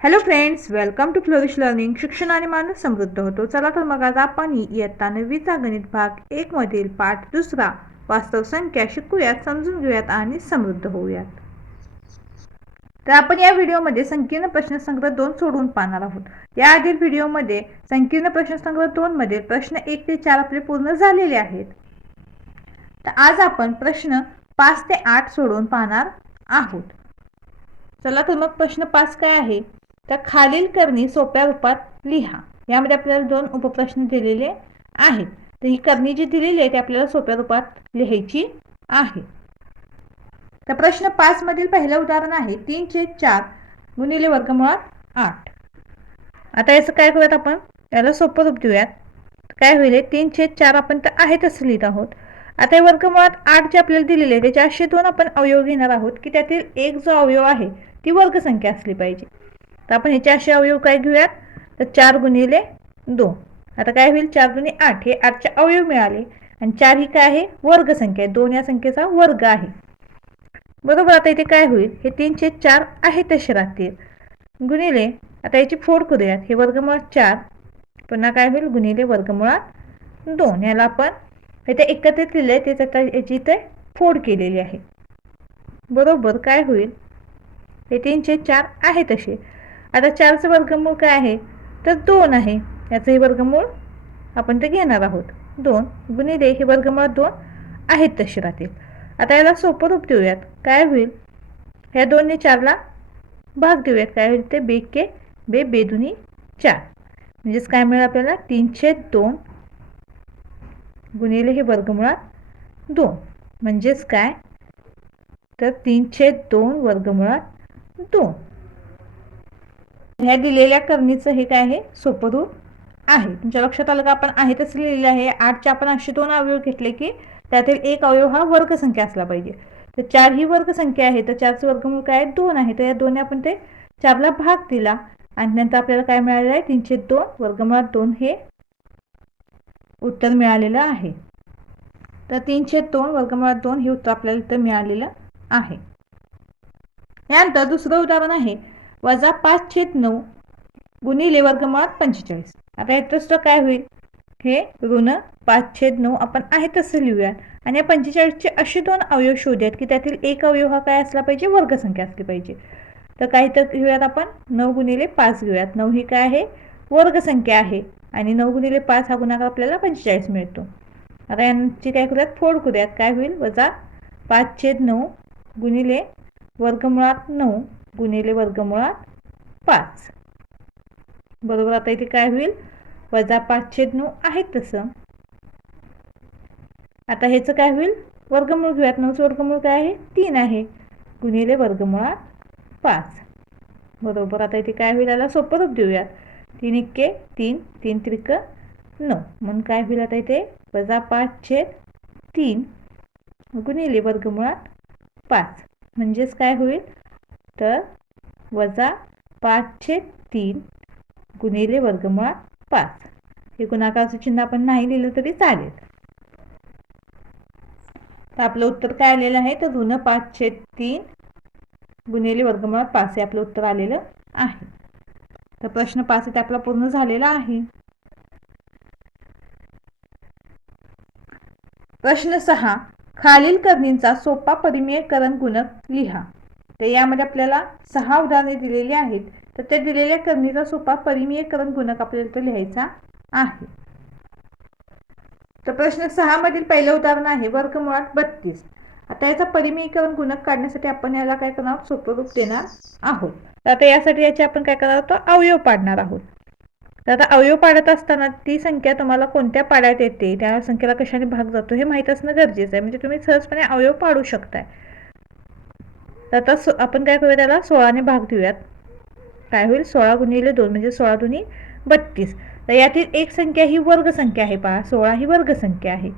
Hello friends, welcome to flourish learning. शिक्षण आणि माणूस समृद्ध होतो. चला तर मग आज आपण इयत्ता 9वीचा गणित भाग 1 मधील पाठ 2 वास्तव संख्या शिकूयात, समजून घेऊयात आणि समृद्ध होऊयात. तर आपण या व्हिडिओमध्ये संकीर्ण प्रश्नसंग्रह 2 सोडवून पाहणार आहोत. याआधील व्हिडिओमध्ये संकीर्ण प्रश्नसंग्रह 2 मध्ये प्रश्न 1 ते 4 आपले पूर्ण झालेले आहेत. तर आज आपण प्रश्न 5 ते 8 सोडवून पाहणार आहोत. चला तर मग प्रश्न 5 काय आहे, तर खालील करणी सोप्या रूपात लिहा. यामध्ये आपल्याला 2 उपप्रश्न दिलेले आहेत. तर ही करणी जी दिलेली आहे ती आपल्याला सोप्या रूपात लिहायची आहे. तर प्रश्न 5 मधील पहिलं उदाहरण आहे 3/4 गुणिले वर्गमुळात 8. आता याचं काय करूयात, आपण याला सोपं रूप देऊयात. काय होईल, 3/4 आपण तर आहे तसं लिहित आहोत. आता हे वर्गमुळात 8 जे आपल्याला दिलेले आहे त्याचे असे 2 आपण अवयव घेणार आहोत की त्यातील एक जो अवयव आहे ती वर्गसंख्या असली पाहिजे. तर आपण ह्याचे असे अवयव काय घेऊयात, तर 4 गुणिले 2. आता काय होईल, 4 गुणिले 8 हे 8चे अवयव मिळाले आणि 4 ही काय आहे, वर्गसंख्या आहे. 2 या संख्येचा वर्ग आहे. बरोबर. आता इथे काय होईल, हे 3/4 आहे तसे राहतील गुणिले, आता याची फोड करूयात, हे वर्गमुळात 4 पुन्हा काय होईल गुणिले वर्गमुळात 2. याला आपण इथे एकत्रित लिहिले तेच आता याची इथे फोड केलेली आहे. बरोबर. काय होईल, हे 3/4 आहे तसे. आता 4चं वर्गमूळ काय आहे, तर 2 आहे. याचं हे वर्गमूळ आपण ते घेणार आहोत 2 गुणिले हे वर्गमुळात 2 आहेत तसे राहतील. आता याला सोपं रूप देऊयात. काय होईल, ह्या 2ने 4ला भाग देऊयात. काय होईल, ते बेके बे बेदुनी 4 म्हणजेच काय मिळेल आपल्याला, 3/2 गुणिले हे वर्गमुळात 2 म्हणजेच काय, तर 3/2 वर्गमुळात 2. ह्या दिलेल्या करणीचं हे काय आहे, सोपं रूप आहे. तुमच्या लक्षात आलं का, आपण आहे तसं लिहिलेलं आहे. 8चे आपण असे 2 अवयव घेतले की त्यातील एक अवयव हा वर्गसंख्या असला पाहिजे. तर 4 ही वर्गसंख्या आहे, तर 4चं वर्गमूळ काय आहे, 2 आहे. तर या 2ने आपण ते 4ला भाग दिला आणि नंतर आपल्याला काय मिळालेलं आहे, 3/2 वर्गमुळात 2 हे उत्तर मिळालेलं आहे. तर 3/2 वर्गमुळात 2 हे उत्तर आपल्याला इथं मिळालेलं आहे. यानंतर दुसरं उदाहरण आहे -5/9 गुणिले वर्गमुळात 45. आता यातच काय होईल, हे ऋण 5/9 आपण आहे तसं लिहूयात आणि या 45चे असे 2 अवयव शोधूयात की त्यातील एक अवयव हा काय असला पाहिजे, वर्गसंख्या असली पाहिजे. तर काही तर घेऊयात आपण, 9 गुणिले 5 घेऊयात. 9 ही काय आहे, वर्गसंख्या आहे आणि 9 गुणिले 5 हा गुणाकार आपल्याला 45 मिळतो. आता यांची काय करूयात, फोड करूयात. काय होईल, -5/9 गुणिले वर्गमुळात 9 गुणिले वर्गमुळात 5. बरोबर. आता इथे काय होईल, -5/9 आहे तसं. आता ह्याचं काय होईल, वर्गमूळ घेऊयात. 9चं वर्गमूळ काय आहे, 3 आहे गुणिले वर्गमुळात 5. बरोबर. आता इथे काय होईल, याला सोपं रूप देऊयात. 3 एक्के 3, 3 त्रिक 9 म्हणून काय होईल, आता इथे -5/3 गुणिले वर्गमुळात 5 म्हणजेच काय होईल, तर -5/3 गुणिले वर्गमुळात 5. हे गुणाकाराचं चिन्ह आपण नाही लिहिलं तरी चालेल. तर आपलं उत्तर काय आलेलं आहे, तर ऋण 5/3 गुणिले वर्गमुळात 5 हे आपलं उत्तर आलेलं आहे. तर प्रश्न 5 इथे आपला पूर्ण झालेला आहे. प्रश्न 6 खालील करणींचा सोपा परिमेयकरण गुणक लिहा. तर यामध्ये आपल्याला 6 उदाहरणे दिलेली आहेत. तर त्या दिलेल्या करणीचा सोपा परिमेयकरण गुणक आपल्याला इथे लिहायचा आहे. तर प्रश्न 6 मधील पहिलं उदाहरण आहे वर्गमुळात 32. आता याचा परिमेयकरण गुणक काढण्यासाठी आपण याला काय करणार आहोत, सोपं रूप देणार आहोत. तर आता यासाठी याचे आपण काय करणार आहोत, अवयव पाडणार आहोत. तर आता अवयव पाडत असताना ती संख्या तुम्हाला कोणत्या पाड्यात येते, त्या संख्येला कशाने भाग जातो हे माहीत असणं गरजेचं आहे. म्हणजे तुम्ही सहजपणे अवयव पाडू शकताय. तर आता आपण काय करूया, त्याला 16ने भाग देऊयात. काय होईल, 16 गुणिले 2 म्हणजे 16 दुनी 32. तर यातील एक संख्या ही वर्गसंख्या आहे. पहा, 16 ही वर्गसंख्या आहे.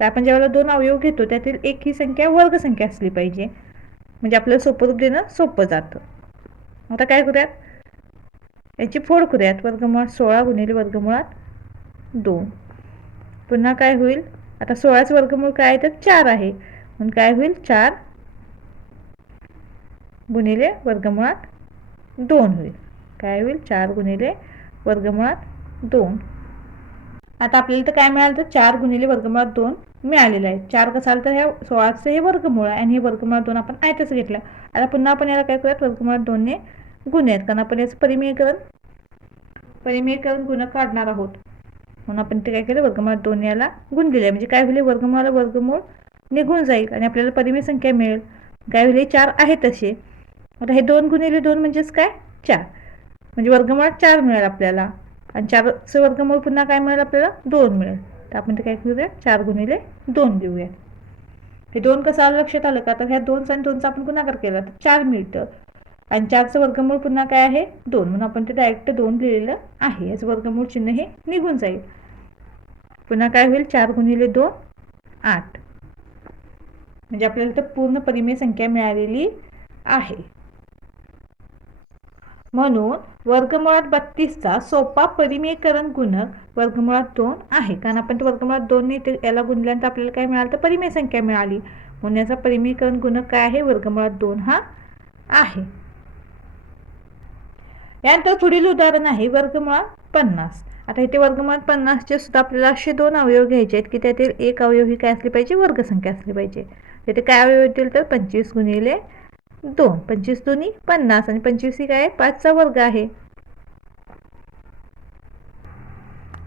तर आपण ज्यावेळेला 2 अवयव घेतो त्यातील एक ही संख्या वर्गसंख्या असली पाहिजे, म्हणजे आपल्याला सोपं रूप देणं सोपं जातं. आता काय करूयात, याची फोड करूयात. वर्गमुळात 16 गुणिले वर्गमुळात 2 पुन्हा काय होईल, आता 16चं वर्गमूळ काय आहे, तर 4 आहे म्हणून काय होईल, 4 गुणिले वर्गमुळात 2 होईल. काय होईल 4 गुणिले वर्गमुळात 2. आता आपल्याला तर काय मिळालं तर 4 गुणिले वर्गमुळात 2 मिळालेलं आहे. 4 कसं आलं तर ह्या 16चं हे वर्गमूळ आहे आणि हे वर्गमुळात 2 आपण आयतच घेतला. आता पुन्हा आपण याला काय करूयात वर्गमुळात 2 ने गुणूयात, कारण आपण याचं परिमेयकरण गुणक काढणार आहोत. म्हणून आपण ते काय केलं वर्गमुळात 2 याला गुणलेलं आहे. म्हणजे काय होईल वर्गमुळाला वर्गमूळ निघून जाईल आणि आपल्याला परिमेय संख्या मिळेल. काय होईल 4 आहे तसे. आता हे 2 गुणिले 2 म्हणजेच काय 4, म्हणजे वर्गमुळात 4 मिळेल आपल्याला आणि 4चं वर्गमूळ पुन्हा काय मिळेल आपल्याला 2 मिळेल. तर आपण ते काय करूया 4 गुणिले 2 लिहूया. हे 2 कसं आलं लक्षात आलं का? तर ह्या 2चा आणि 2चा आपण गुणाकार केला तर 4 मिळतं आणि 4चं वर्गमूळ पुन्हा काय आहे 2, म्हणून आपण ते डायरेक्ट 2 लिहिलेलं आहे. याचं वर्गमूळ चिन्ह हे निघून जाईल. पुन्हा काय होईल 4 गुणिले 2 8, म्हणजे आपल्याला तर पूर्ण परिमेय संख्या मिळालेली आहे. म्हणून वर्गमुळात 32चा सोपा परिमेयकरण गुणक वर्गमुळात 2 आहे, कारण आपण ते वर्गमुळात 2 ने याला गुणल्यानंतर आपल्याला काय मिळालं तर परिमेय संख्या मिळाली. म्हणून याचा परिमेयकरण गुणक काय आहे वर्गमुळात 2 हा आहे. यानंतर पुढील उदाहरण आहे वर्गमुळात 50. आता इथे वर्गमुळात 50चे सुद्धा आपल्याला असे 2 अवयव घ्यायचे आहेत की त्यातील एक अवयव ही काय असली पाहिजे वर्गसंख्या असली पाहिजे. इथे काय अवयव येतील तर 25 गुणिले 2, 25 दुनी 50 आणि 25 ही काय 5चा वर्ग आहे.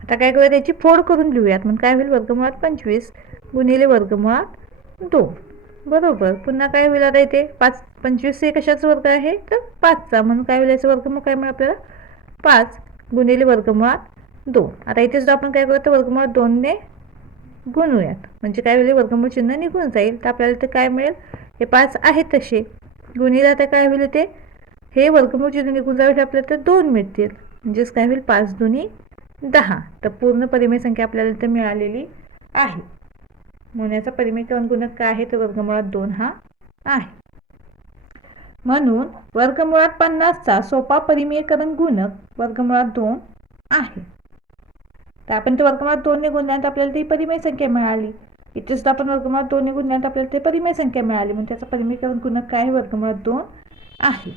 आता काय करूया त्याची फोड करून लिहूयात. म्हणून काय होईल वर्गमुळात 25 गुणिले वर्गमुळात 2 बरोबर. पुन्हा काय होईल आता इथे 25 हे कशाचा वर्ग आहे तर 5चा, म्हणून काय होईल याचं वर्गमूळ काय मिळेल आपल्याला 5 गुणिले वर्गमुळात 2. आता इथे सुद्धा आपण काय करूया तर वर्गमुळात 2 ने गुणूयात, म्हणजे काय होईल वर्गमूळ चिन्ह निघून जाईल. तर आपल्याला इथे काय मिळेल हे 5 आहे तसे गुणिले आता काय होईल ते हे वर्गमूळ चिन्ह निघून जाईल आपल्याला तर 2 मिळतील, म्हणजेच काय होईल 5 दुनी 10. तर पूर्ण परिमेय संख्या आपल्याला इथे मिळालेली आहे. म्हणून याचा परिमेयकरण गुणक काय आहे तर वर्गमुळात 2 हा आहे. म्हणून वर्गमुळात 50चा सोपा परिमेयकरण गुणक वर्गमुळात 2 आहे. तर आपण ते वर्गमुळात 2 ने गुणल्यानंतर आपल्याला ती परिमेय संख्या मिळाली. इथे सुद्धा आपण वर्गमुळात 2 ने गुणल्यानंतर आपल्याला ते परिमेय संख्या मिळाली, म्हणून त्याचा परिमेयकरण गुणक काय आहे वर्गमुळात 2 आहे.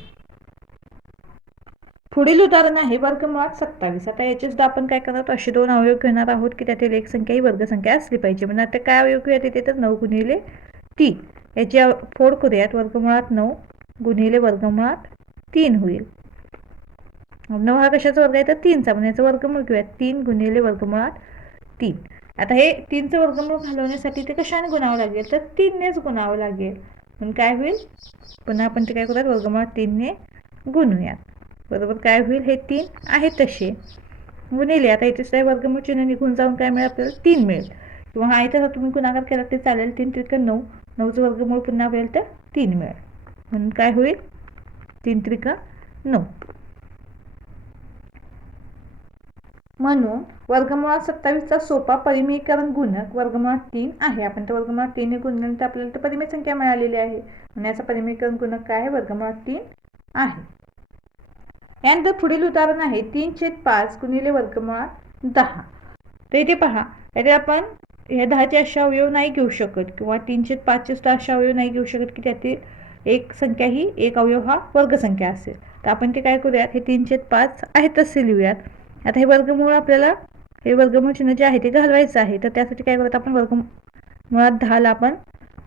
पुढील उदाहरण आहे वर्गमुळात 27. आता याचे सुद्धा आपण काय करणार असे 2 अवयव घेणार आहोत की त्यातील एक संख्या ही वर्गसंख्या असली पाहिजे. म्हणजे आता काय अवयव घेऊयात इथे तर 9 गुणिले 3. याची फोड करूयात. वर्गमुळात 9 गुणिले वर्गमुळात 3 होईल. 9 हा कशाचा वर्ग आहे तर 3चा, म्हणजे याचं वर्गमूळ घेऊयात 3 गुणिले वर्गमुळात 3. आता हे 3चं वर्गमूळ घालवण्यासाठी ते कशाने गुणावं लागेल तर 3 नेच गुणावं लागेल. म्हणून काय होईल पुन्हा आपण ते काय करूयात वर्गमुळात 3 ने गुणूयात. बरोबर काय होईल हे 3 आहे तसे गुणिले आता इथे वर्गमूळ चिन्ह निघून जाऊन काय मिळेल आपल्याला 3 मिळेल, किंवा हा इथे तुम्ही गुणाकार केला ते चालेल. 3 त्रिक 9, 9चं वर्गमूळ पुन्हा आपल्याला तर 3 मिळेल. म्हणून काय होईल 3 त्रिक 9. म्हणून वर्गमुळात 27चा सोपा परिमेयकरण गुणक वर्गमुळात 3 आहे. आपण तर वर्गमुळात 3 ने गुणल्यानंतर आपल्याला तर परिमेय संख्या मिळालेली आहे, म्हणून याचा परिमेयकरण गुणक काय आहे वर्गमुळात 3 आहे. यानंतर पुढील उदाहरण आहे 3/5 गुणिले वर्गमुळात 10. तर इथे पहा यात आपण या 10चे अशा अवयव नाही घेऊ शकत, किंवा 3/5चे सुद्धा अशा अवयव नाही घेऊ शकत की त्यातील एक संख्या ही एक अवयव हा वर्गसंख्या असेल. तर आपण ते काय करूयात हे 3/5 आहे तसे लिहूयात. आता हे वर्गमूळ आपल्याला हे वर्गमूळ चिन्ह जे आहे ते घालवायचं आहे. तर त्यासाठी काय करूयात आपण वर्गमुळात 10ला आपण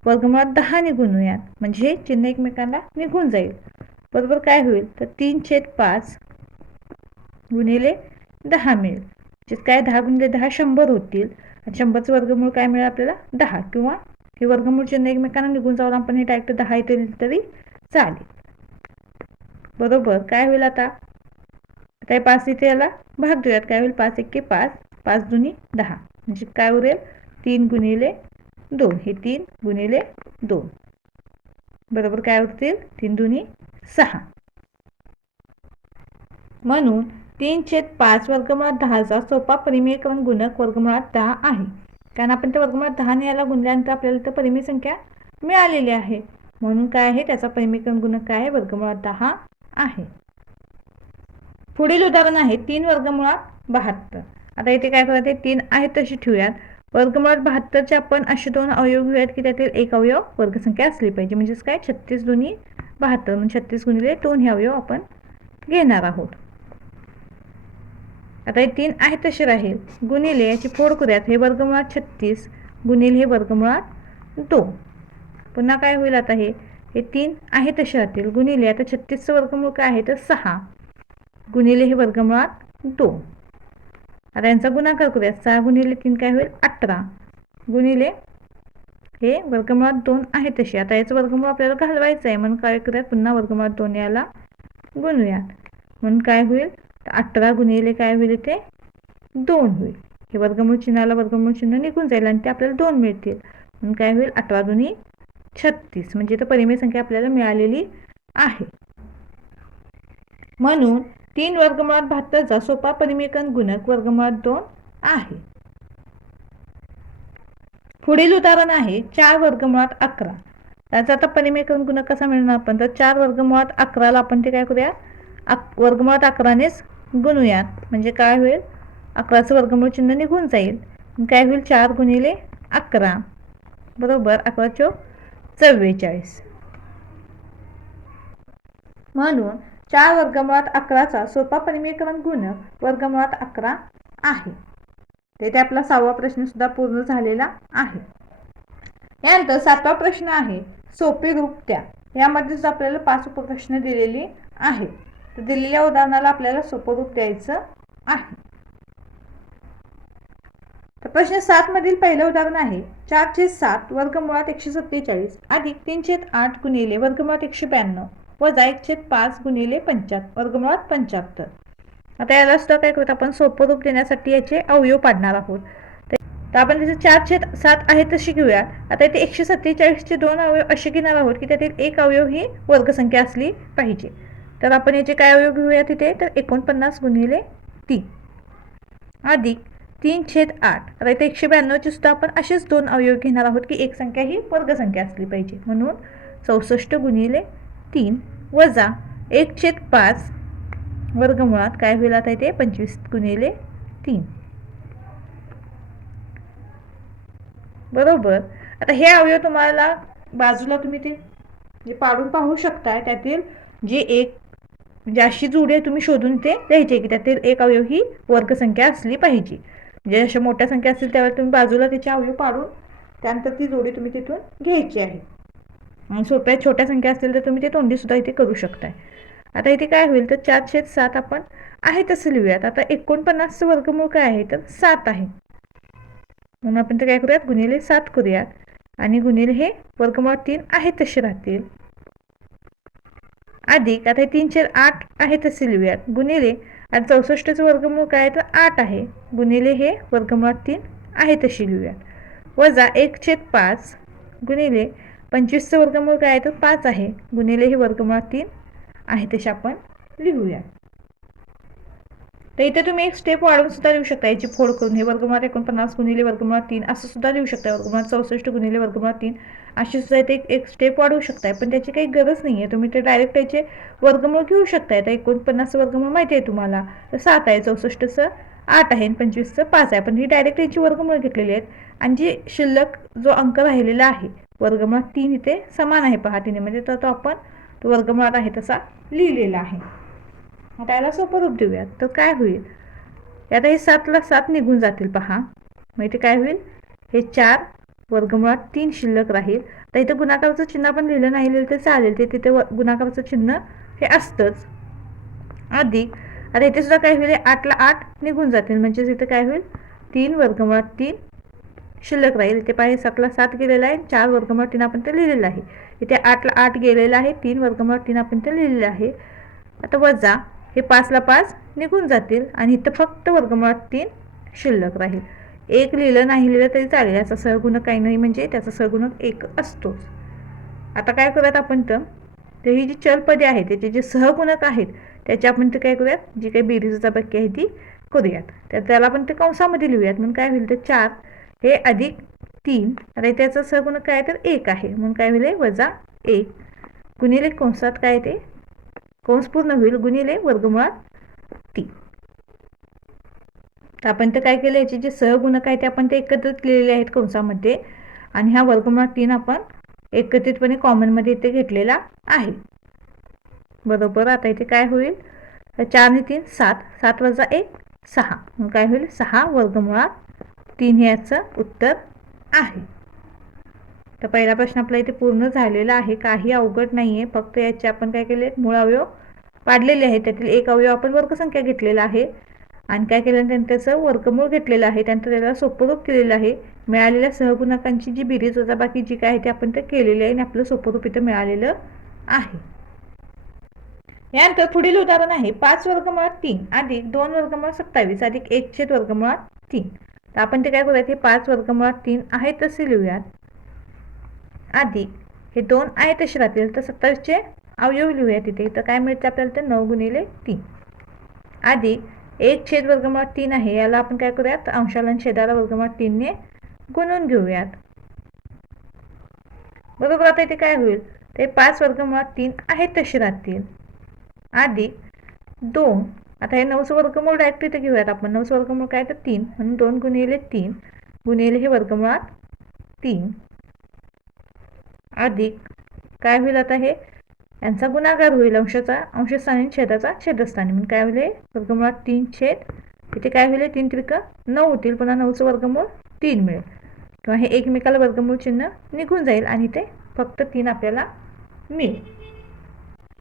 वर्गमुळात 10 ने गुणूयात, म्हणजे हे चिन्ह एकमेकांना निघून जाईल. बरोबर काय होईल तर 3/5 गुणिले 10 मिळेल, म्हणजे काय 10 गुणिले 10 100 होतील आणि 100चं वर्गमूळ काय मिळेल आपल्याला 10, किंवा हे वर्गमूळ चिन्ह एकमेकांना निघून जाऊन आपण हे डायरेक्ट 10 इथे लिहिलं तरी चालेल. बरोबर काय होईल आता काय 5 इथे याला भाग देऊयात. काय होईल 5 1 5, 5 दुनी 10, म्हणजे काय उरेल 3 गुणिले 2. हे 3 गुणिले 2 बरोबर काय होतील 3 दुनी 6. म्हणून 3/5 वर्गमुळात 10चा सोपा परिमेयकरण गुणक वर्गमुळात 10 आहे, कारण आपण त्या वर्गमुळात 10 ने याला गुणल्यानंतर आपल्याला तर परिमेय संख्या मिळालेली आहे. म्हणून काय आहे त्याचा परिमेयकरण गुणक काय आहे वर्गमुळात 10 आहे. पुढील उदाहरण आहे 3 वर्गमुळात 72. आता इथे काय करायचं 3 आहे तशी ठेवूयात. वर्गमुळात 72चे आपण असे 2 अवयव घेऊयात की त्यातील एक अवयव वर्गसंख्या असली पाहिजे, म्हणजेच काय 36 दुनी 72, म्हणजे 36 गुणिले 2 हे अवयव आपण घेणार आहोत. आता हे 3 आहे तसे राहील, गुणिले याची फोड करूयात, हे वर्गमुळात 36 गुणिले हे वर्गमुळात 2. पुन्हा काय होईल, आता हे 3 आहे तसे राहतील, गुणिले आता 36चं वर्गमूळ काय आहे तर 6 गुणिले हे वर्गमुळात 2. आता यांचा गुणाकार करूया, 6 गुणिले 3 काय होईल 18 गुणिले हे वर्गमुळात 2 आहे तसे. आता याचं वर्गमूळ आपल्याला घालवायचं आहे, म्हणून काय करूयात, पुन्हा वर्गमुळात 2 याला गुणूयात, म्हणून काय होईल 18 गुणिले काय होईल ते 2 होईल. हे वर्गमूळ चिन्हाला वर्गमूळ चिन्ह निघून जाईल आणि ते आपल्याला 2 मिळतील, म्हणून काय होईल 18 दुनी 36, म्हणजे तर परिमेय संख्या आपल्याला मिळालेली आहे. म्हणून 3 वर्गमुळात 72चा सोपा परिमेयकरण गुणक वर्गमुळात 2 आहे. पुढील उदाहरण आहे 4 वर्गमुळात 11. त्याचा आता परिमेयकरण गुणक कसा मिळणार आपण, तर 4 वर्गमुळात 11ला आपण ते काय करूया, वर्गमुळात 11नेच गुणूयात, म्हणजे काय होईल 11चं वर्गमूळ चिन्ह निघून जाईल, काय होईल 4 गुणिले 11 बरोबर 11 चोक 44. म्हणून 4 वर्गमुळात 11चा सोपा परिमेयकरण गुणक वर्गमुळात 11 आहे. तेथे आपला 6वा प्रश्न सुद्धा पूर्ण झालेला आहे. यानंतर 7वा प्रश्न आहे सोपे रूप द्या. यामध्ये सुद्धा आपल्याला 5 उपप्रश्न दिलेले आहेत. तर दिलेल्या उदाहरणाला आपल्याला सोपं रूप द्यायचं आहे. तर प्रश्न 7 मधील पहिलं उदाहरण आहे 4/7 वर्गमुळात 147 अधिक 3/8 गुणिले वर्गमुळात 192 वजा 1/5 गुणिले 75 वर्गमुळात 75. आता याला सुद्धा काय करूया, आपण सोपं रूप देण्यासाठी याचे अवयव पाडणार आहोत. तर आपण त्याचे 4/7 आहे तशी घेऊया. आता इथे 147चे 2 अवयव असे घेणार आहोत की त्यातील एक अवयव ही वर्गसंख्या असली पाहिजे. तर आपण याचे काय अवयव घेऊया तिथे, तर 49 गुणिले 3 अधिक 3/8. आता इथे 192चे सुद्धा आपण असेच 2 अवयव घेणार आहोत की एक संख्या ही वर्गसंख्या असली पाहिजे, म्हणून 64 गुणिले 3 वजा 1/5 वर्गमुळात काय होईल, आता इथे 25 गुणिले 3 बरोबर. आता हे अवयव तुम्हाला बाजूला तुम्ही ते पाडून पाहू शकताय, त्यातील जे एक म्हणजे अशी जोडी आहे तुम्ही शोधून ते द्यायचे की त्यातील एक अवयव ही वर्गसंख्या असली पाहिजे. म्हणजे अशा मोठ्या संख्या असतील त्यावेळेस तुम्ही बाजूला त्याचे अवयव पाडून त्यानंतर ती जोडी तुम्ही तिथून घ्यायची आहे. आणि सोप्या छोट्या संख्या असतील तर तुम्ही ते तोंडी सुद्धा इथे करू शकताय. आता इथे काय होईल, तर 4/7 आपण आहे तसं लिहूयात. आता 49चं वर्गमूळ काय आहे तर 7 आहे, म्हणून आपण ते काय करूयात गुणिले 7 करूयात आणि गुणिले हे वर्गमुळात 3 आहे तसे राहतील अधिक आता हे 3/8 आहे तसे लिहूयात गुणिले आणि 64चं वर्गमूळ काय आहे तर 8 आहे गुणिले हे वर्गमुळात 3 आहे तशी लिहूयात वजा 1/5 गुणिले 25चं वर्गमूळ काय आहे तर 5 आहे गुणिले हे वर्गमुळात 3 आहे तसे आपण लिहूया. तर इथे तुम्ही एक स्टेप वाढवून सुद्धा लिहू शकता, याची फोड करून हे वर्गमुळात 49 गुणिले वर्गमुळात 3 असं सुद्धा लिहू शकता, वर्गमुळात 64 गुणिले वर्गमुळात 3 अशी सुद्धा इथे एक स्टेप वाढवू शकताय, पण त्याची काही गरज नाही आहे. तुम्ही ते डायरेक्ट त्याचे वर्गमूळ घेऊ शकताय. आता 49चं वर्गमूळ माहिती आहे तुम्हाला, तर 7 आहे, 64चं 8 आहे आणि 25चं 5 आहे. पण ही डायरेक्ट याची वर्गमूळ घेतलेली आहेत आणि जी शिल्लक जो अंक राहिलेला आहे वर्गमुळात 3 इथे समान आहे पहा तिने, म्हणजे तो आपण तो वर्गमुळात आहे तसा लिहिलेला आहे. आता याला सोपं रूप देऊयात, तर काय होईल, आता हे 7ला 7 निघून जातील पहा, मग इथे काय होईल, हे 4 वर्गमुळात 3 शिल्लक राहील. तर इथे गुणाकाराचं चिन्ह आपण लिहिलं नाही लिहिलं तर चालेल, ते तिथे गुणाकाराचं चिन्ह हे असतंच अधिक आता इथे सुद्धा काय होईल, 8ला 8 निघून जातील, म्हणजेच इथे काय होईल 3 वर्गमुळात 3 शिल्लक राहील. इथे पाहिजे 7ला 7 गेलेला आहे, 4 वर्गमुळात 3 आपण ते लिहिलेलं आहे. इथे 8ला 8 गेलेला आहे, 3 वर्गमुळात 3 आपण ते लिहिलेलं आहे. आता वजा हे 5ला 5 निघून जातील आणि इथं फक्त वर्गमुळात 3 शिल्लक राहील. एक लिहिलं नाही लिहिलं तरी चालेल, याचा सहगुणक काही नाही, म्हणजे त्याचा सहगुणक 1 असतोच. आता काय करूयात आपण, तर ही जी चलपदे आहेत त्याचे जे सहगुणक आहेत त्याचे आपण ते काय करूयात, जी काही बेरीज वजाबाकी आहे ती करूयात. तर त्याला आपण ते कंसामध्ये लिहूयात. म्हणून काय होईल, तर 4 हे अधिक 3 आता त्याचा सहगुणक काय तर 1 आहे, म्हणून काय होईल वजा 1 गुणिले कंसात काय ते कंस पूर्ण होईल गुणिले वर्गमुळात 3. तर आपण ते काय केलं, याचे जे सहगुणक आहे ते आपण ते एकत्रित लिहिलेले आहेत कंसामध्ये आणि हा वर्गमुळात 3 आपण एकत्रितपणे कॉमनमध्ये इथे घेतलेला आहे बरोबर. आता इथे काय होईल, 4 आणि 3 7, 7 वजा 1 6. मग काय होईल 6 वर्गमुळात 3 हे याचं उत्तर आहे. तर पहिला प्रश्न आपला इथे पूर्ण झालेला आहे, काही अवघड नाही आहे. फक्त याचे आपण काय केले, मूळ अवयव पाडलेले आहे. त्यातील एक अवयव आपण वर्गसंख्या घेतलेला आहे आणि काय केलं, त्याचं वर्गमूळ घेतलेलं आहे, त्यानंतर त्याला सोपं रूप केलेलं आहे. मिळालेल्या सहगुणकांची जी बेरीज वजाबाकी जी काय आहे ते आपण ते केलेली आहे आणि आपलं सोपं रूप इथं मिळालेलं आहे. यानंतर पुढील उदाहरण आहे 5 वर्गमुळात 3 अधिक 2 वर्गमुळात 27 अधिक 1 वर्गमुळात 3. तर आपण ते काय करूयात, हे 5 वर्गमुळात 3 आहे तसे लिहूयात, अधिक हे 2 आहे तसे राहतील, तर 27चे अवयव लिहूया तिथे. तर काय मिळते आपल्याला, तर 9 गुणिले 3 अधिक 1 वर्गमुळात 3 आहे, याला आपण काय करूयात, अंशाला आणि छेदाला वर्गमुळात 3 ने गुणून घेऊयात. बरोबर. आता इथे काय होईल, ते 5 वर्गमुळात 3 आहे तसे राहतील, अधिक 2. आता हे 9 वर्गमूळ डायरेक्ट इथे घेऊयात आपण. 9 वर्गमूळ काय, तर 3, म्हणून 2 गुणिले 3 गुणिले हे वर्गमुळात 3 अधिक काय होईल, आता हे यांचा गुणाकार होईल, अंशाचा अंशस्थानी छेदाचा छेदस्थानी, म्हणून काय होईल, वर्गमुळात 3 छेद इथे काय होईल, 3 त्रिक 9 होतील, पुन्हा 9चं वर्गमूळ 3 मिळेल, किंवा हे एकमेकाला वर्गमूळ चिन्ह निघून जाईल आणि ते फक्त 3 आपल्याला मिळेल.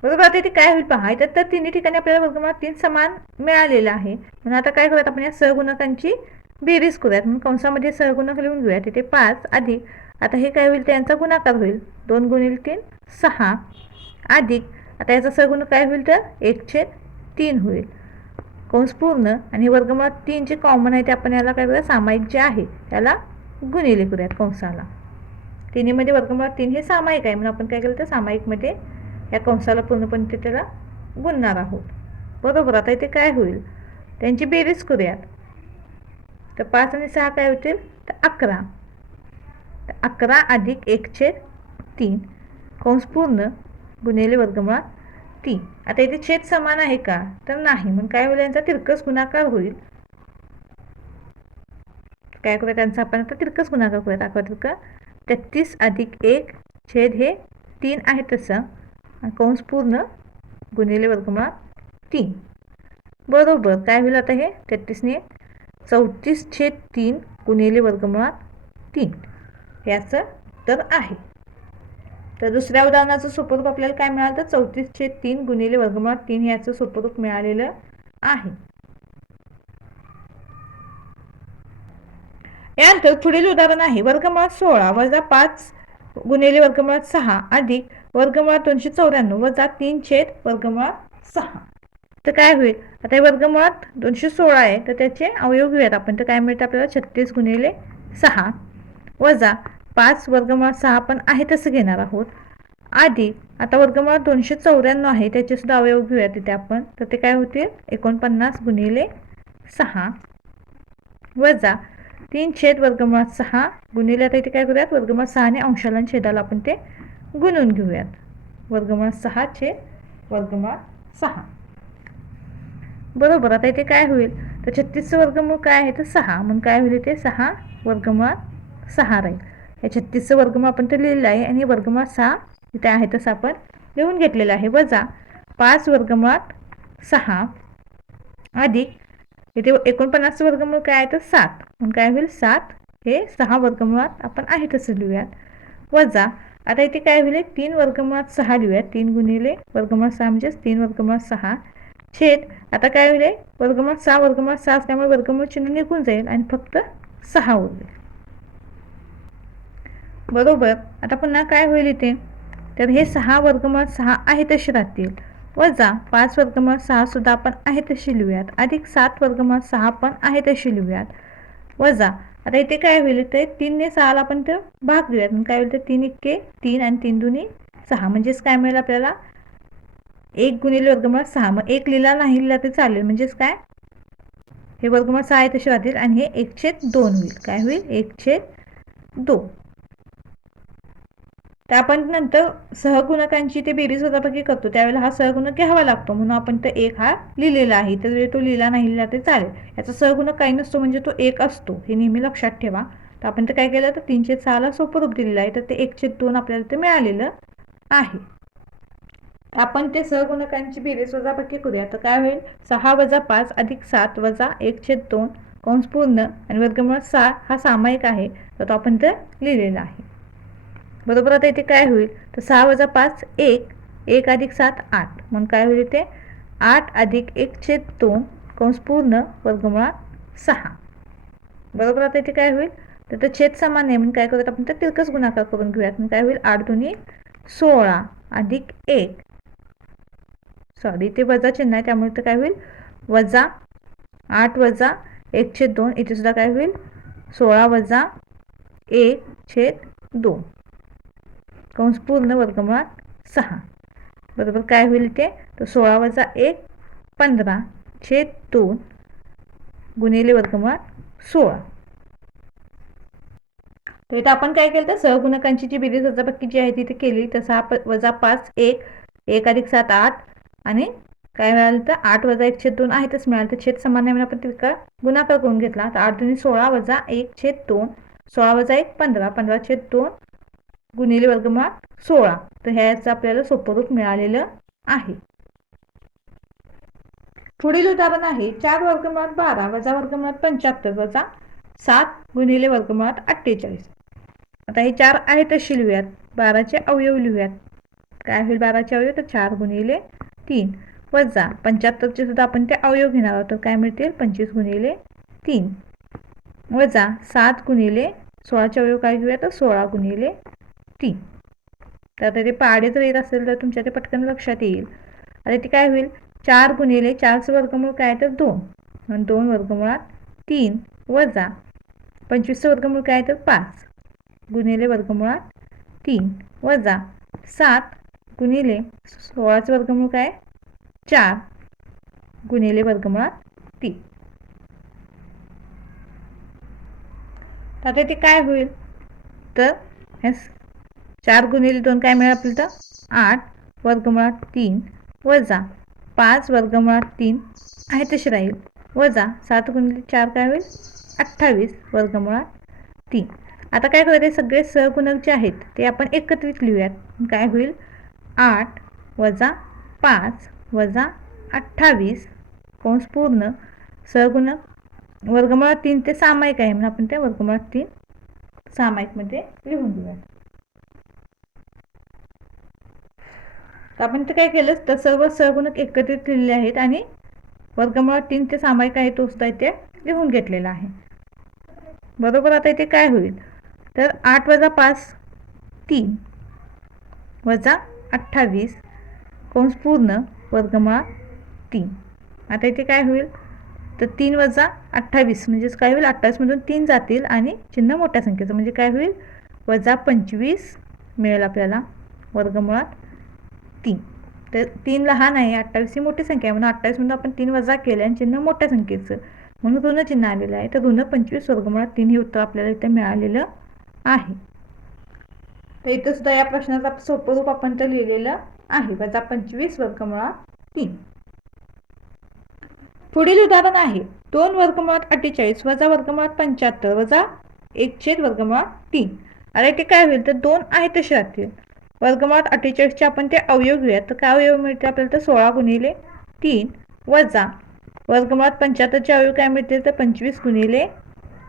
बरोबर. आता इथे काय होईल पहा, तर तिन्ही ठिकाणी आपल्याला वर्गमुळात 3 समान मिळालेलं आहे. म्हणून आता काय करूयात, आपण या सहगुणकांची बेरीज करूयात. म्हणून कंसामध्ये सहगुणक लिहून घेऊयात. इथे 5 अधिक आता हे काय होईल, त्यांचा गुणाकार होईल, 2 गुणिले 3 6 अधिक आता याचा सहगुणक काय होईल, तर 1/3 होईल, कंस पूर्ण, आणि वर्गमुळात 3 जे कॉमन आहे ते आपण याला काय करूया, सामायिक जे आहे त्याला गुणिले करूयात कंसाला. तिन्हीमध्ये वर्गमुळात 3 हे सामायिक आहे, म्हणून आपण काय केलं, तर सामायिकमध्ये या कंसाला पूर्णपणे त्याला गुणणार आहोत. बरोबर. आता इथे काय होईल, त्यांची बेरीज करूयात. तर 5 आणि 6 काय होतील, तर 11. तर 11 अधिक 1/3 कंस पूर्ण गुणिले वर्गमुळात 3. आता इथे छेद समान आहे का, तर नाही, म्हणून काय होईल, यांचा तिरकस गुणाकार होईल. काय करूया, त्यांचा आपण आता तिरकस गुणाकार करूयात. 11 33 अधिक 1 छेद हे 3 आहे तसं, कंस पूर्ण गुणिले वर्गमुळात 3. बरोबर. काय होईल, आता हे 33 ने 34/3 गुणिले वर्गमुळात 3 याचं उत्तर आहे. तर दुसऱ्या उदाहरणाचं सोपं रूप आपल्याला काय मिळालं, तर 34/3 गुणिले वर्गमुळात 3 याचं सोपं रूप मिळालेलं आहे. यानंतर पुढील उदाहरण आहे वर्गमुळात 16 वजा 5 गुणिले वर्गमुळात 6 अधिक वर्गमुळात 294 वजा 3 वर्गमुळात 6. तर काय होईल, आता हे वर्गमुळात 216 आहे, तर त्याचे अवयव घेऊयात आपण. तर काय मिळतं आपल्याला, 36 गुणिले 6 वजा 5 वर्गमुळात 6 पण आहे तसं घेणार आहोत, अधिक आता वर्गमुळात 294 आहे, त्याचे सुद्धा अवयव घेऊयात तिथे आपण. तर ते काय होतील, 49 गुणिले 6 वजा 3 वर्गमुळात 6 गुणिले आता इथे काय करूयात, वर्गमुळात 6 ने अंशाला आणि छेदाला आपण ते गुणून घेऊयात. वर्गमुळात 6 वर्गमुळात 6. बरोबर. आता इथे काय होईल, तर 36चं वर्गमूळ काय आहे, तर 6, म्हणून काय होईल, ते 6 वर्गमुळात 6 राहील. या 36चं वर्गमूळ आपण ते लिहिलेलं आहे आणि वर्गमुळात 6 इथे आहे तसं आपण लिहून घेतलेलं आहे, वजा 5 वर्गमुळात 6 अधिक इथे 49चं वर्गमूळ काय आहे, तर 7, म्हणून काय होईल, 7 हे 6 वर्गमुळात आपण आहे तसं लिहूयात, वजा आता इथे काय होईल, 3 वर्गमुळात 6 लिहूयात. 3 गुणिले वर्गमुळात 6 म्हणजेच 3 वर्गमुळात 6 छेद आता काय होईल, वर्गमुळात 6 वर्गमुळात 6 असल्यामुळे वर्गमूळ चिन्ह निघून जाईल आणि फक्त 6 उरले. बरोबर. आता पुन्हा काय होईल इथे, तर हे 6 वर्गमुळात 6 आहे तसे राहतील, वजा 5 वर्गमुळात 6 सुद्धा आपण आहे तशी लिहूयात, अधिक 7 वर्गमुळात 6 पण आहे तशी लिहूयात, वजा आता इथे काय होईल, ते 3 ने 6ला आपण ते भाग देऊयात, म्हणून काय होईल, तर 3 1 3 आणि 3 2 6, म्हणजेच काय मिळेल आपल्याला, 1 गुणिले वर्गमुळात 6. मग 1 लिहिला नाही लिहिला ते चालेल, म्हणजेच काय, हे वर्गमुळात 6 आहे तसे राहतील आणि हे 1/2 होईल. काय होईल, 1/2. तर आपण नंतर सहगुणकांची ते बेरीज वजाबाकी करतो त्यावेळेला हा सहगुणक घ्यावा लागतो, म्हणून आपण तर 1 हा लिहिलेला आहे, तर तो लिहिला नाही लिहिला ते चालेल. याचा सहगुणक काही नसतो, म्हणजे तो 1 असतो, हे नेहमी लक्षात ठेवा. तर आपण तर काय केलं, तर 3/6ला सोपं रूप दिलेलं आहे, तर ते 1/2 आपल्याला ते मिळालेलं आहे. आपण ते सहगुणकांची बेरीज वजाबाकी करूया. तर काय होईल, 6 - 5 + 7 - 1/2 कंस पूर्ण आणि वर्गमूळ 6 हा सामायिक आहे, तर तो आपण ते लिहिलेला आहे. बरोबर. आता इथे काय होईल, तर 6 - 5 1, 1 + 7 8, मग काय होईल इथे 8 + 1/2 कंस पूर्ण वर्गमूळ 6. बरोबर. आता इथे काय होईल, तर ते छेद समान आहे म्हणून काय करूयात आपण तर तिरकस गुणाकार करून घेऊयात. मग काय होईल 8 × 2 = 16 + 1, सॉरी इथे वजा चिन्ह आहे त्यामुळे तर काय होईल वजा 8 - 1/2, इथे सुद्धा काय होईल 16 - 1/2 कंस पूर्ण वर्गमूळ 6. बरोबर. काय होईल इथे, तर 16 - 1 15/2 गुणिले वर्गमूळ 16. तर इथे आपण काय केलं, तर सहगुणकांची जी बेरीज वजाबाकी जी आहे ती केली. तर 6 - 5 1, 1 + 7 8 आणि काय मिळालं, तर 8 - 1/2 आहेतच मिळालं. तर छेद समान आहे म्हणून आपण तिरका गुणाकार करून घेतला. तर 8 × 2 = 16 - 1/2, 16 - 1 15, 15/2 गुणिले वर्गमूळ 16. तर ह्याचं आपल्याला सोपं रूप मिळालेलं आहे. पुढील उदाहरण आहे 4 √ 12 वजा वर्गमूळ 75 वजा 7 गुणिले वर्गमूळ 48. आता हे 4 आहे तशी लिहूयात. 12चे अवयव लिहूयात. काय होईल 12चे अवयव, तर 4 × 3 वजा 75चे सुद्धा आपण ते अवयव घेणार आहोत. तर काय मिळतील 25 × 3 वजा 7 गुणिले 16चे अवयव काय घेऊया, तर 16 × 3. तर आता ते पाडे जर येत असेल तर तुमच्या ते पटकन लक्षात येईल. आता ते काय होईल 4 गुणिले 4चं वर्गमूळ काय, तर 2 आणि 2 वर्गमूळ 3 वजा 25चं वर्गमूळ काय, तर 5 गुणिले वर्गमूळ 3 वजा 7 गुणिले 16चं वर्गमूळ काय 4 गुणिले वर्गमूळ 3. आता ते काय होईल, तर 4 गुणिले 2 काय मिळेल आपल्याला, तर 8 वर्गमूळ 3 वजा 5 वर्गमूळ 3 आहे तशी राहील वजा 7 गुणिले 4 काय होईल 28 वर्गमूळ 3. आता काय करूया, सगळे सहगुणक जे आहेत ते आपण एकत्रित लिहूयात. काय होईल 8 वजा 5 वजा 28 कंस पूर्ण सहगुणक वर्गमूळ 3 ते सामायिक आहे म्हणून आपण ते वर्गमूळ 3 सामायिकमध्ये लिहून घेऊयात. तर आपण ते काय केलं, तर सर्व सहगुणक एकत्रित लिहिलेले आहेत आणि वर्गमूळ 3 ते सामायिक आहे तो सुद्धा इथे लिहून घेतलेला आहे. बरोबर. आता इथे काय होईल, तर 8 वजा 5 3 वजा 28 कंस पूर्ण वर्गमूळ 3. आता इथे काय होईल, तर 3 वजा 28 म्हणजेच काय होईल 28 मधून 3 जातील आणि चिन्ह मोठ्या संख्येचं म्हणजे काय होईल वजा 25 मिळेल आपल्याला वर्गमूळ 3. तर 3 लहान आहे, 28 ही मोठी संख्या आहे म्हणून 28 मधून आपण 3 वजा केले आणि चिन्ह मोठ्या संख्येचं म्हणून ऋण चिन्ह आलेलं आहे. तर ऋण 25 वर्गमूळ 3 हे उत्तर आपल्याला इथे मिळालेलं आहे. तर इथं सुद्धा या प्रश्नाचं सोपं रूप आपण तर लिहिलेलं आहे वजा 25 वर्गमूळ 3. पुढील उदाहरण आहे 2 वर्गमूळ 48 वजा वर्गमूळ 75 वजा 1/3 वर्गमूळ 3. आता इथे काय होईल, तर 2 आहे तसे राहतील. वर्गमूळ 48चे आपण ते अवयव घेऊयात. तर काय अवयव मिळते आपल्याला, तर 16 गुणिले 3 वजा वर्गमूळ 75चे अवयव काय मिळतील, तर 25 गुणिले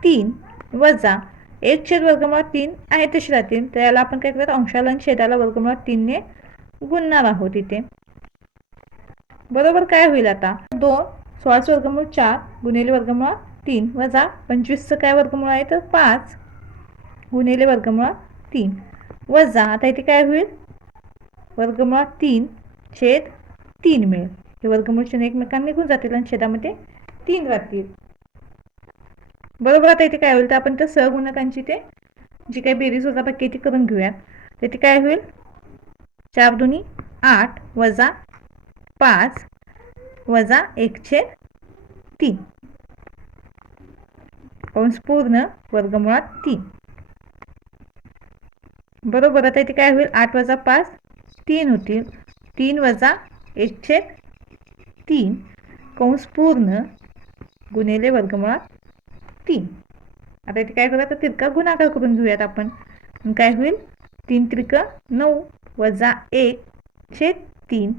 3 वजा 1/3 वर्गमूळ 3 आहे तसे राहतील. तर याला आपण काय करूयात, अंशाला आणि छेदाला वर्गमूळ 3 ने गुणणार आहोत इथे. बरोबर. काय होईल आता 2 16चं वर्गमूळ 4 गुणिले वर्गमूळ 3 वजा 25चं काय वर्गमूळ आहे, तर 5 गुणिले वर्गमूळ 3 वजा आता इथे काय होईल वर्गमूळ 3 छेद 3 मिळेल. हे वर्गमूळ चिन्ह एकमेकांना निघून जातील आणि छेदामध्ये 3 राहतील. बरोबर. आता इथे काय होईल, तर आपण त्या सहगुणकांची ते जी काही बेरीज वजाबाकी ती करून घेऊयात. तर इथे काय होईल 4 × 2 = 8 वजा 5 वजा 1/3 कंस पूर्ण वर्गमूळ 3. बरोबर. आता इथे काय होईल 8 वजा 5 3 होतील, 3 वजा 1/3 कंस पूर्ण गुणिले वर्गमूळ 3. आता इथे काय करूया, तर तिरका गुणाकार करून घेऊयात आपण. काय होईल 3 × 3 = 9 वजा 1/3 3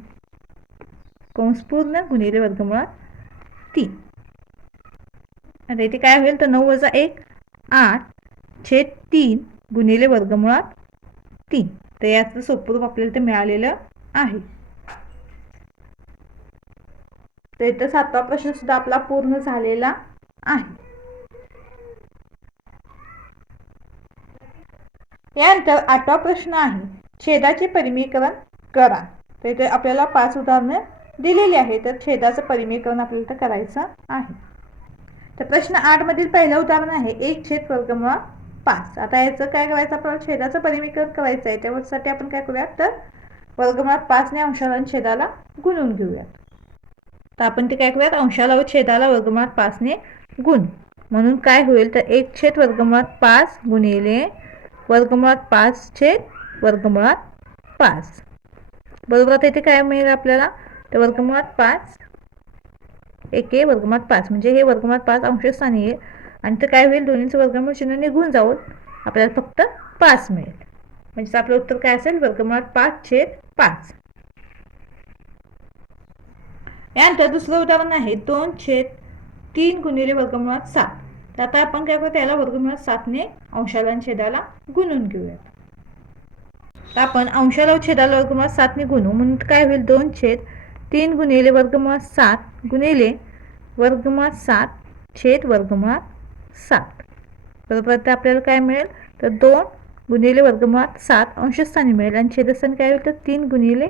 कंस पूर्ण गुणिले वर्गमुळात 3. आता इथे काय होईल तर 9 वजा 1 8/3 गुणिले वर्गमुळात 3. तर याचं सोपं रूप आपल्याला ते मिळालेलं आहे. तर इथं 7वा प्रश्न सुद्धा आपला पूर्ण झालेला आहे. यानंतर 8वा प्रश्न आहे छेदाचे परिमीकरण करा. तर इथे आपल्याला 5 उदाहरणे दिलेली आहे. तर छेदाचं परिमीकरण आपल्याला करायचं आहे. तर प्रश्न 8 मधील पहिलं उदाहरण आहे 1/वर्गमुळात 5. आता याचं काय करायचं, आपल्याला छेदाचं परिमीकरण करायचं आहे. त्यासाठी आपण काय करूयात तर वर्गमुळात 5 ने अंशाला आणि छेदाला गुणून घेऊयात. तर आपण ते काय करूयात अंशाला व छेदाला वर्गमुळात 5 ने गुण. म्हणून काय होईल तर 1/वर्गमुळात 5 गुणिले वर्गमुळात 5/वर्गमुळात 5 बरोबर. आता इथे काय मिळेल आपल्याला तर वर्गमुळात 5 1 वर्गमुळात 5 म्हणजे हे वर्गमुळात 5 अंशस्थानी आहे आणि तर काय होईल दोन्हीचं वर्गमूळ चिन्ह निघून जाऊन आपल्याला फक्त 5 मिळेल. म्हणजे आपलं उत्तर काय असेल वर्गमुळात 5/5. यानंतर दुसरं उदाहरण आहे 2/3 गुणिले वर्गमुळात 7. तर आता आपण काय करू त्याला वर्गमुळात 7 ने अंशाला आणि छेदाला गुणून घेऊयात. तर आपण अंशाला व छेदाला वर्गमुळात 7 ने गुणू. म्हणून काय होईल 2/3 गुणिले वर्गमुळात 7 गुणिले वर्गमुळात 7/वर्गमुळात 7 बरोबर. तर आपल्याला काय मिळेल तर 2 गुणिले वर्गमुळात 7 अंशस्थानी मिळेल आणि छेदस्थानी काय होईल तर 3 गुणिले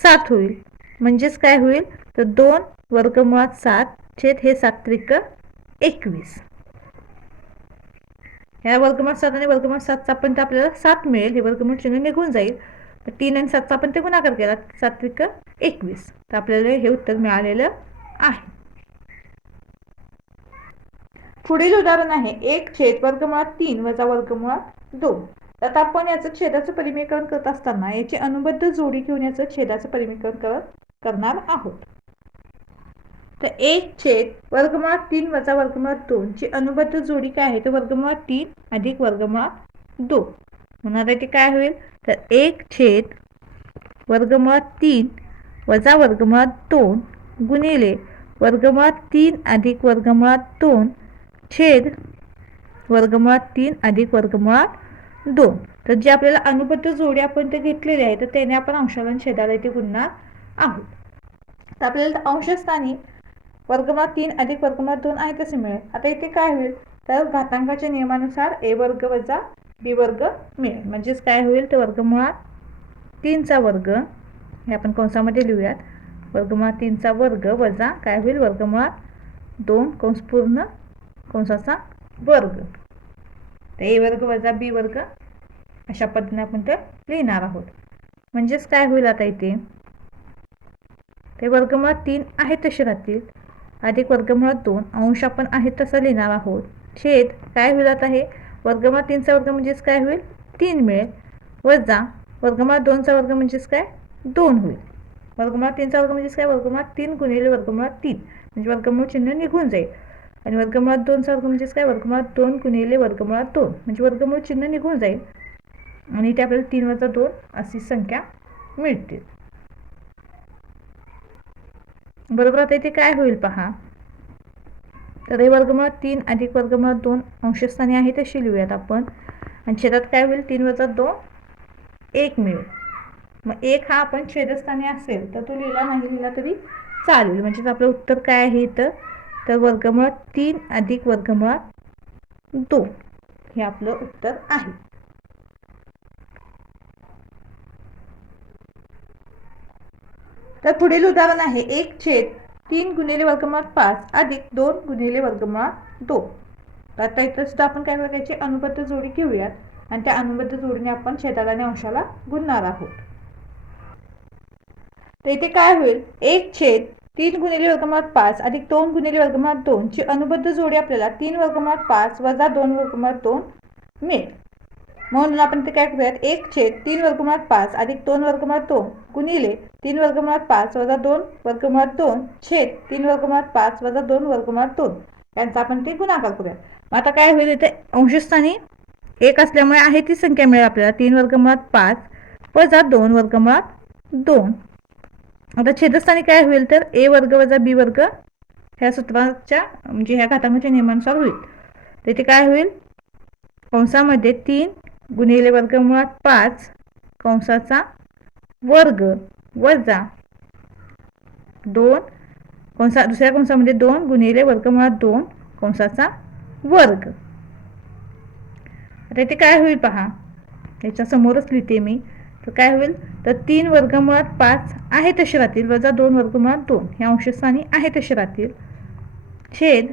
7 होईल. म्हणजेच काय होईल तर 2 वर्गमुळात 7 छेद हे 7×21. या वर्गमुळात 7 आणि वर्गमुळात 7चा पण आपल्याला 7 मिळेल. हे वर्गमूळ चिन्ह निघून जाईल. 3 आणि 7चा आपण ते गुणाकार केला 7×21. तर आपल्याला हे उत्तर मिळालेलं आहे. पुढील उदाहरण आहे 1/वर्गमुळात 3 वजा वर्गमुळात 2. आता आपण याचं छेदाचं परिमीकरण करत असताना याची अनुबद्ध जोडी घेऊन याचं छेदाचं परिमीकरण करणार आहोत. तर 1/वर्गमुळात 3 वजा वर्गमुळात 2 ची अनुबद्ध जोडी काय आहे तर वर्गमुळात 3 अधिक वर्गमुळात 2. म्हणून इथे काय होईल तर 1/वर्गमुळात 3 वजा वर्गमुळात 2 गुणिले वर्गमुळात 3 अधिक वर्गमुळात 2 छेद वर्गमुळात 3 अधिक वर्गमुळात 2. तर जे आपल्याला अनुबद्ध जोडी आपण ते घेतलेली आहे तर त्याने आपण अंशाला आणि छेदाला इथे गुणणार आहोत. तर आपल्याला अंशस्थानी वर्गमुळात 3 अधिक वर्गमुळात 2 आहे तसे मिळेल. आता इथे काय होईल तर घातांकाच्या नियमानुसार a² वजा b² मिळेल. म्हणजेच काय होईल तर वर्गमुळात 3चा वर्ग हे आपण कंसामध्ये लिहूयात. वर्गमुळात 3चा वर्ग वजा काय होईल वर्गमुळात 2 कंस पूर्ण कंसाचा वर्ग. तर a² वजा b² अशा पद्धतीने आपण ते लिहिणार आहोत. म्हणजेच काय होईल आता इथे ते वर्गमुळात 3 आहे तसे राहतील अधिक वर्गमुळात 2 अंश आपण आहे तसं लिहिणार आहोत छेद काय होईल आता हे वर्गमुळात 3चा वर्ग म्हणजेच काय होईल 3 मिळेल वजा वर्गमुळात 2चा वर्ग म्हणजेच काय 2 होईल. वर्गमुळात 3चा वर्ग म्हणजेच काय वर्गमुळात 3 गुणिले वर्गमुळात 3 म्हणजे वर्गमूळ चिन्ह निघून जाईल आणि वर्गमुळात 2चा वर्ग म्हणजेच काय वर्गमुळात 2 गुणिले वर्गमुळात 2 म्हणजे वर्गमूळ चिन्ह निघून जाईल आणि इथे आपल्याला 3 वजा 2 अशी संख्या मिळते. बरोबर. आता इथे काय होईल पहा तर हे वर्गमुळात 3 अधिक वर्गमुळात 2 अंशस्थानी आहे तशी लिहूयात आपण आणि छेदात काय होईल 3 वजा 2 1 मिळेल. मग 1 हा आपण छेदस्थानी असेल तर तो लिहिला नाही लिहिला तरी चालेल. म्हणजे आपलं उत्तर काय आहे तर वर्गमुळात 3 अधिक वर्गमुळात 2 हे आपलं उत्तर आहे. तर पुढील उदाहरण आहे 1/3 गुणिले वर्गमुळात 5 अधिक 2 गुणिले वर्गमुळात 2. तर आता इथं सुद्धा आपण काय करायची अनुबद्ध जोडी घेऊयात आणि त्या अनुबद्ध जोडीने आपण छेदाला आणि अंशाला गुणणार आहोत. तर इथे काय होईल 1/3 गुणिले वर्गमुळात 5 अधिक 2 गुणिले वर्गमुळात 2 ची अनुबद्ध जोडी आपल्याला 3 वर्गमुळात 5 वजा 2 वर्गमुळात 2 मिळेल. म्हणून आपण ते काय करूयात 1/3 वर्गमुळात 5 अधिक 2 वर्गमुळात 2 गुणिले 3 वर्गमुळात 5 वजा 2 वर्गमुळात 2 छेद 3 वर्गमुळात 5 वजा 2 वर्गमुळात 2 यांचा आपण ते गुणाकार करूया. मग आता काय होईल इथे अंशस्थानी 1 असल्यामुळे आहे ती संख्या मिळेल आपल्याला 3 वर्गमुळात 5 वजा 2 वर्गमुळात 2 आता छेदस्थानी काय होईल तर ए वर्ग वजा बी वर्ग ह्या सूत्राच्या म्हणजे ह्या घातांकाच्या नियमानुसार होईल. तर इथे काय होईल, कंसामध्ये 3 गुणिले वर्गमुळात 5 कंसाचा वर्ग वजा 2 दुसऱ्या कंसामध्ये 2 गुणिले वर्गमुळात 2 कंसाचा वर्ग. आता इथे काय होईल पहा, याच्या समोरच लिहिते मी. तर काय होईल तर 3 वर्गमुळात 5 आहे तसे राहतील वजा 2 वर्गमुळात 2 हे अंशस्थानी आहे तसे राहतील छेद.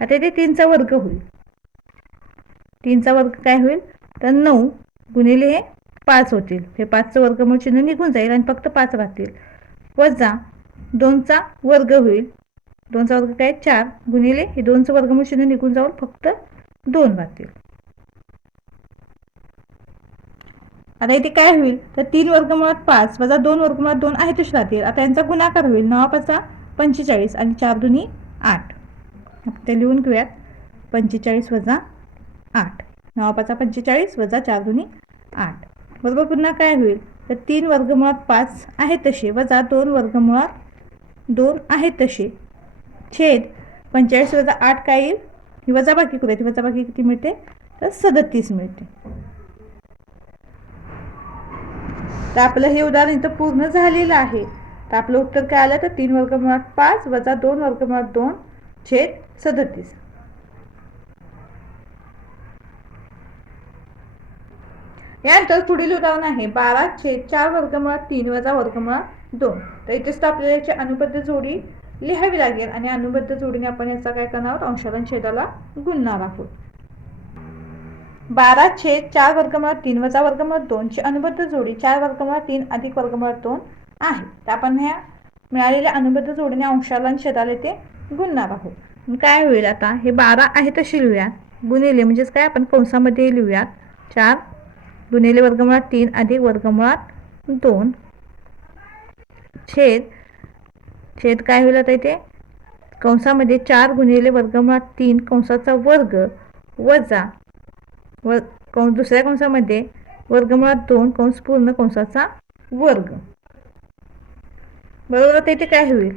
आता इथे 3चा वर्ग होईल. 3चा वर्ग काय होईल तर 9 गुणिले हे 5 होतील. हे 5चं वर्गमूळ चिन्ह निघून जाईल आणि फक्त 5 राहतील वजा 2चा वर्ग होईल. 2चा वर्ग काय 4 गुणिले हे 2चं वर्गमूळ चिन्ह निघून जाऊन फक्त 2 राहतील. आता इथे काय होईल तर 3 वर्गमुळात 5 वजा 2 वर्गमुळात 2 आहे तसे राहतील. आता यांचा गुणाकार होईल 9 5 45 आणि 4 दुनी 8. ते लिहून घेऊयात 45 वजा 8. 9 5 45 वजा 4 दुनी 8 बरोबर. पुन्हा काय होईल तर 3 वर्गमुळात 5 आहे तसे वजा 2 वर्गमुळात 2 आहे तसे छेद 45 वजा 8 काय येईल, ही वजाबाकी करूया. ती वजाबाकी किती मिळते तर 37 मिळते. तर आपलं हे उदाहरण इथं पूर्ण झालेलं आहे. तर आपलं उत्तर काय आलं तर 3 वर्गमुळात 5 वजा 2 वर्गमुळात 2 छेद 37. यानंतर पुढील उदाहरण आहे 12 छेद 4 वर्गमुळात 3 वजा वर्गमुळात 2. तर इथेच तर आपल्याला याची अनुबद्ध जोडी लिहावी लागेल आणि अनुबद्ध जोडीने आपण याचा काय करणार आहोत, अंशाला छेदाला गुणणार आहोत. 12 छेद 4 वर्गमुळात 3 वजा वर्गमुळात 2 ची अनुबद्ध जोडी 4 वर्गमुळात 3 अधिक वर्गमुळात 2 आहे. तर आपण ह्या मिळालेल्या अनुबद्ध जोडीने अंशाला आणि छेदाला ते गुणणार आहोत. काय होईल आता हे 12 आहे तशी लिहूयात गुणिले म्हणजेच काय आपण कंसामध्ये लिहूयात 4 गुणिले वर्गमुळात 3 अधिक वर्गमुळात 2 छेद काय होईल आता इथे कंसामध्ये 4 गुणिले वर्गमुळात 3 कंसाचा वर्ग वजा दुसऱ्या कंसामध्ये वर्गमुळात 2 कंस पूर्ण कंसाचा वर्ग बरोबर. आता इथे काय होईल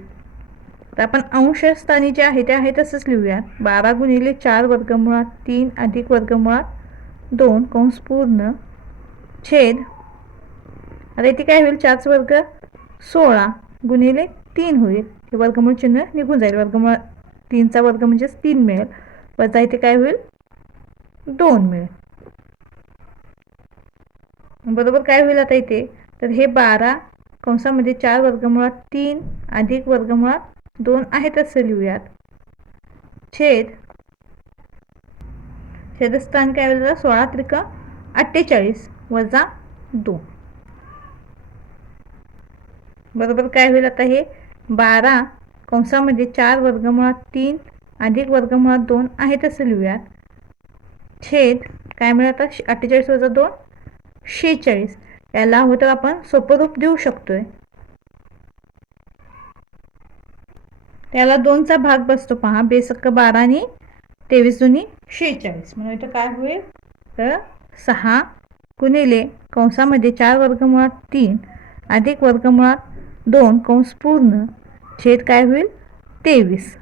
तर आपण अंशस्थानी जे आहे ते आहे तसंच लिहूयात 12 गुणिले 4 वर्गमुळात 3 अधिक वर्गमुळात 2 कंस पूर्ण छेद. आता इथे काय होईल 4चा वर्ग 16 गुणिले 3 होईल. हे वर्गमूळ चिन्ह निघून जाईल. वर्गमूळ 3चा वर्ग म्हणजेच 3 मिळेल वजा इथे काय होईल 2 मिळेल बरोबर. काय होईल आता इथे तर हे 12 कंसामध्ये 4 वर्गमुळात 3 अधिक वर्गमुळात 2 आहे तसं लिहूयात छेदस्थान काय होईल 16 त्रिक 48 वजा 2 बरोबर. काय होईल आता हे 12 कंसामध्ये 4 वर्गमुळात 3 अधिक वर्गमुळात 2 आहे तसं लिहूयात छेद काय मिळेल आता 48 वजा 2 46. याला हवं तर आपण सोपं रूप देऊ शकतोय. त्याला 2चा भाग बसतो पहा. बेसक्क 12 आणि 23 दुनी 46 म्हणून इथं काय होईल तर 6 गुणिले कंसामध्ये 4 वर्गमुळात 3 अधिक वर्गमुळात 2 कंस पूर्ण छेद काय होईल 23.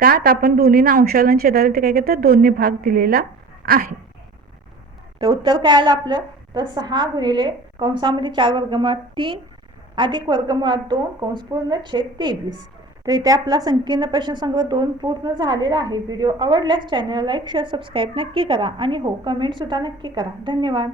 का तर आपण दोन्हीना अंशाला आणि छेदाला ते काय करतात 2ने भाग दिलेला आहे. तर उत्तर काय आलं आपलं तर 6 गुणिले कंसामध्ये 4 वर्गमुळात 3 अधिक वर्गमुळात 2 कंस पूर्ण छेद 23. तर इथे आपला संकीर्ण प्रश्नसंग्रह 2 पूर्ण झालेला आहे. व्हिडिओ आवडल्यास चॅनलला लाईक शेअर सबस्क्राईब नक्की करा आणि हो कमेंट सुद्धा नक्की करा. धन्यवाद.